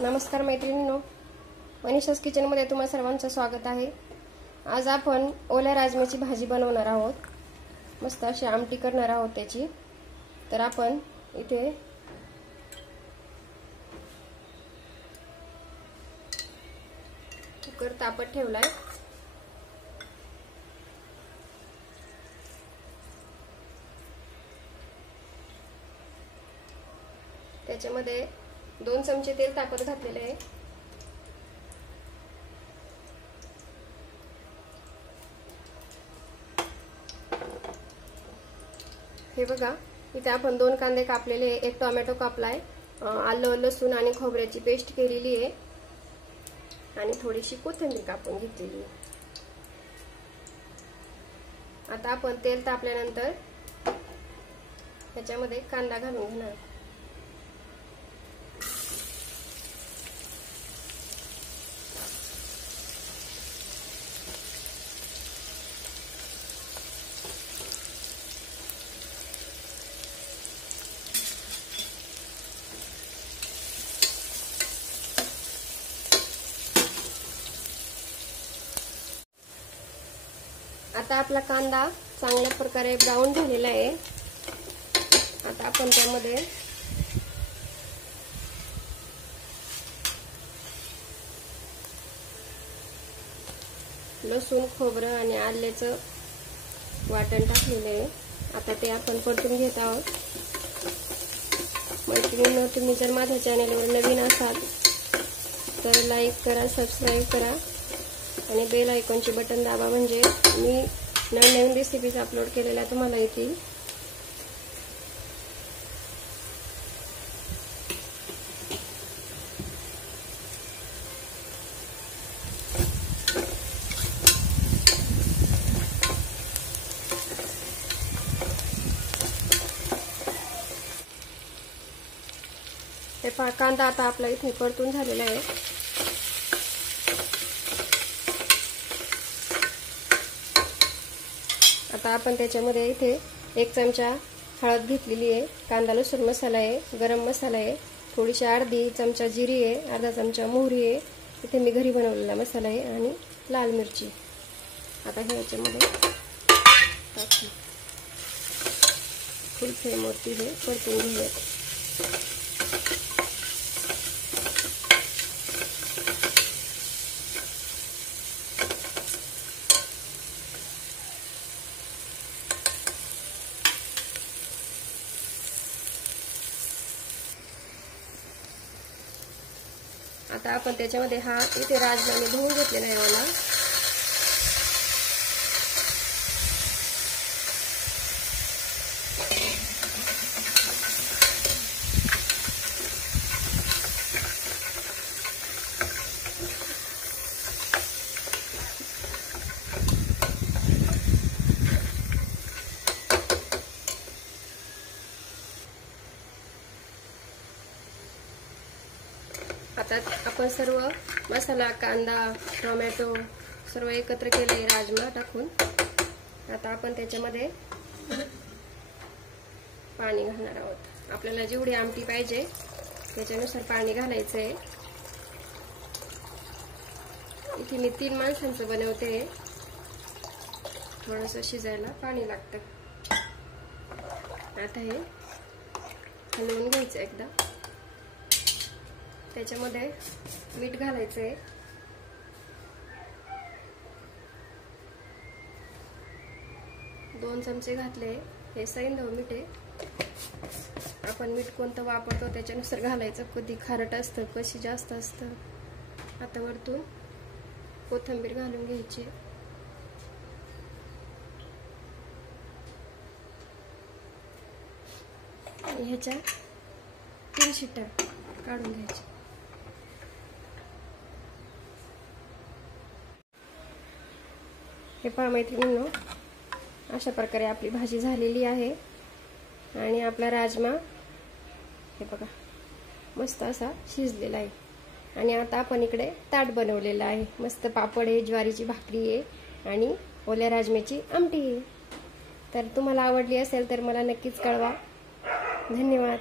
नमस्कार मैत्रिणींनो, मनीषास किचनमध्ये तुम्हा सर्वांचं स्वागत आहे। आज आपण ओल्या राजम्याची भाजी बनवणार आहोत। मस्त अशी आमटी करणार आहोत त्याची। तर आपण इथे कुकर तापत ठेवलाय। त्याच्यामध्ये 2 चमचे तेल तापत घातलेले आहे। हे बघा, इथे आपण 2 कांदे कापलेले, 1 टोमॅटो कापलाय, आलं लसूण आणि खोबऱ्याची पेस्ट केलेली आहे आणि थोडीशी कोथिंबीर कापून घेतलेली आहे। आता आपण तेल तापल्यानंतर त्याच्यामध्ये कांदा घालून घेणार। आता आपला कांदा चांगल्या प्रकारे ब्राऊन झालेला आहे। आता आपण त्यामध्ये लसूण, खोबरं आणि आल्याचं वाटण टाकलेलं आहे। आता ते आपण परतून घेत आहोत। मैत्रिणींनो, तुम्ही जर माझ्या चॅनलवर नवीन असाल तर लाईक करा, सबस्क्राईब करा आणि बेल आयकॉनचे बटन दाबा, म्हणजे मी नवीन रेसिपीज अपलोड केलेल्या तुम्हाला येतील। हे पहा, कांदा आता आपला इथे परतून झालेला आहे। आता आपण त्याच्यामध्ये इथे 1 चमचा हळद घेतलेली आहे, कांदा लसूण मसाला आहे, गरम मसाला आहे, थोडीशी अर्धी चमचा जिरी आहे, अर्धा चमचा मोहरी आहे, इथे मी घरी बनवलेला मसाला आहे आणि लाल मिरची। आता हे याच्यामध्ये टाकू, फुल फ्लेमवरती हे परतून घेऊयात। आता आपण त्याच्यामध्ये हा इथे राजमा धुवून घेतलेला आहे मला। आता आपण सर्व मसाला, कांदा, टोमॅटो सर्व एकत्र केले राजमा टाकून। आता आपण त्याच्यामध्ये पाणी घालणार आहोत। आपल्याला जेवढी आमटी पाहिजे त्याच्यानुसार पाणी घालायचं आहे। इथे मी 3 माणसांचं बनवते, थोडंसं शिजायला पाणी लागतं। आता हे हलवून घ्यायचं एकदा। त्याच्यामध्ये मीठ घालायचं आहे, 2 चमचे घातले, हे सैंधव मीठ आहे। आपण मीठ कोणतं वापरतो त्याच्यानुसार घालायचं, कधी खारट असतं, कशी जास्त असतं। आता वरतून कोथिंबीर घालून घ्यायची आणि ह्याच्या 3 शिट्ट्या काढून घ्यायच्या। हे पहा मैत्रिणींनो, अशा प्रकारे आपली भाजी झालेली आहे आणि आपला राजमा हे बघा मस्त असा शिजलेला आहे। आणि आता आपण इकडे ताट बनवलेलं आहे, मस्त पापड आहे, ज्वारीची भाकरी आहे आणि ओल्या राजम्याची आमटी आहे। तर तुम्हाला आवडली असेल तर मला नक्कीच कळवा। धन्यवाद।